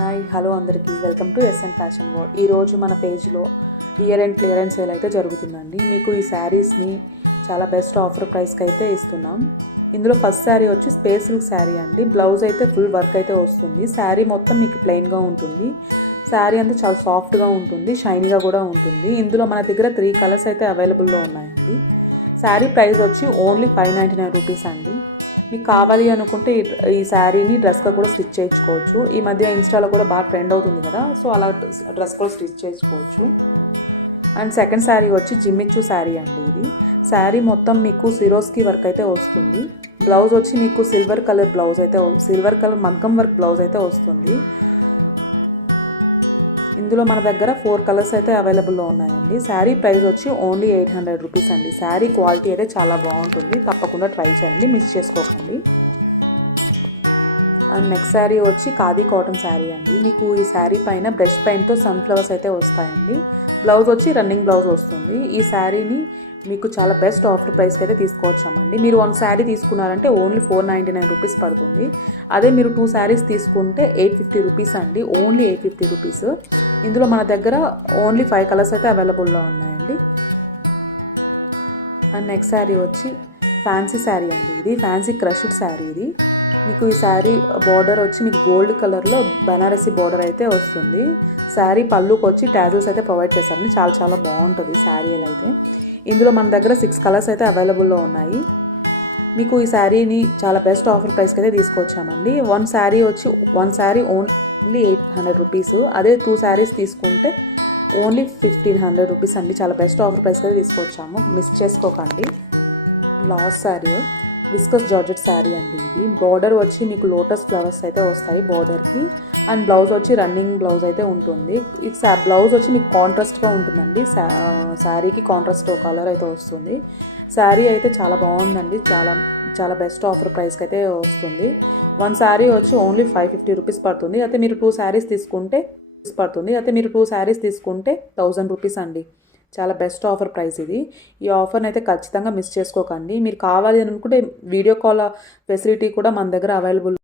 Hi hello అందరికీ welcome to S N fashion world. ఈరోజు మన పేజ్లో ఇయర్ అండ్ క్లియరెన్స్ సేల్ అయితే జరుగుతుందండి. మీకు ఈ శారీస్ని చాలా బెస్ట్ ఆఫర్ ప్రైస్కి అయితే ఇస్తున్నాం. ఇందులో ఫస్ట్ శారీ వచ్చి స్పేస్ సిల్క్ శారీ అండి. బ్లౌజ్ అయితే ఫుల్ వర్క్ అయితే వస్తుంది. శారీ మొత్తం మీకు ప్లెయిన్గా ఉంటుంది. శారీ అంతా చాలా సాఫ్ట్గా ఉంటుంది, షైనీగా కూడా ఉంటుంది. ఇందులో మన దగ్గర 3 కలర్స్ అయితే అవైలబుల్లో ఉన్నాయండి. శారీ ప్రైస్ వచ్చి ఓన్లీ 599 రూపీస్ అండి. మీకు కావాలి అనుకుంటే ఈ శారీని డ్రెస్గా కూడా స్టిచ్ చేయించుకోవచ్చు. ఈ మధ్య ఇన్స్టాలో కూడా బాగా ట్రెండ్ అవుతుంది కదా, సో అలా డ్రెస్ కూడా స్టిచ్ చేసుకోవచ్చు. అండ్ సెకండ్ శారీ వచ్చి జిమ్మిచ్చు శారీ అండి. ఇది శారీ మొత్తం మీకు సిరోస్కి వర్క్ అయితే వస్తుంది. బ్లౌజ్ వచ్చి మీకు సిల్వర్ కలర్ మగ్గం వర్క్ బ్లౌజ్ అయితే వస్తుంది. ఇందులో మన దగ్గర 4 కలర్స్ అయితే అవైలబుల్లో ఉన్నాయండి. శారీ ప్రైస్ వచ్చి ఓన్లీ 800 రూపీస్ అండి. శారీ క్వాలిటీ అయితే చాలా బాగుంటుంది, తప్పకుండా ట్రై చేయండి, మిస్ చేసుకోకండి. అండ్ నెక్స్ట్ శారీ వచ్చి ఖాదీ కాటన్ శారీ అండి. మీకు ఈ శారీ పైన బ్రష్ పెయింట్తో సన్ఫ్లవర్స్ అయితే వస్తాయండి. బ్లౌజ్ వచ్చి రన్నింగ్ బ్లౌజ్ వస్తుంది. ఈ శారీని మీకు చాలా బెస్ట్ ఆఫర్ ప్రైస్కి అయితే తీసుకోవచ్చామండి. మీరు 1 శారీ తీసుకున్నారంటే ఓన్లీ 499 రూపీస్ పడుతుంది. అదే మీరు 2 శారీస్ తీసుకుంటే 850 రూపీస్ అండి, ఓన్లీ 850 రూపీస్. ఇందులో మన దగ్గర ఓన్లీ 5 కలర్స్ అయితే అవైలబుల్లో ఉన్నాయండి. అండ్ నెక్స్ట్ శారీ వచ్చి ఫ్యాన్సీ శారీ అండి. ఇది ఫ్యాన్సీ క్రష్డ్ శారీ. ఇది మీకు ఈ శారీ బార్డర్ వచ్చి మీకు గోల్డ్ కలర్లో బనారసి బార్డర్ అయితే వస్తుంది. శారీ పళ్ళుకి వచ్చి టాజల్స్ అయితే ప్రొవైడ్ చేస్తారండి. చాలా చాలా బాగుంటుంది శారీలు అయితే. ఇందులో మన దగ్గర 6 కలర్స్ అయితే అవైలబుల్లో ఉన్నాయి. మీకు ఈ శారీని చాలా బెస్ట్ ఆఫర్ ప్రైస్కి అయితే తీసుకొచ్చామండి. 1 శారీ ఓన్లీ 800 రూపీస్. అదే 2 శారీస్ తీసుకుంటే ఓన్లీ 1500 రూపీస్ అండి. చాలా బెస్ట్ ఆఫర్ ప్రైస్కి అయితే తీసుకొచ్చాము, మిస్ చేసుకోకండి. Last sari viscous georgette sari అండి. ఇది బార్డర్ వచ్చి మీకు లోటస్ ఫ్లవర్స్ అయితే వస్తాయి బార్డర్కి. అండ్ బ్లౌజ్ వచ్చి రన్నింగ్ బ్లౌజ్ అయితే ఉంటుంది. ఈ బ్లౌజ్ వచ్చి మీకు కాంట్రాస్ట్గా ఉంటుందండి. శారీకి కాంట్రాస్ట్ కలర్ అయితే వస్తుంది. శారీ అయితే చాలా బాగుందండి, చాలా చాలా బెస్ట్ ఆఫర్ ప్రైస్కి అయితే వస్తుంది. 1 శారీ వచ్చి ఓన్లీ 550 రూపీస్ పడుతుంది. అయితే మీరు 2 శారీస్ తీసుకుంటే 1000 రూపీస్ అండి. చాలా బెస్ట్ ఆఫర్ ప్రైస్ ఇది. ఈ ఆఫర్ని అయితే ఖచ్చితంగా మిస్ చేసుకోకండి. మీరు కావాలి అనుకుంటే వీడియో కాల్ ఫెసిలిటీ కూడా మన దగ్గర అవైలబుల్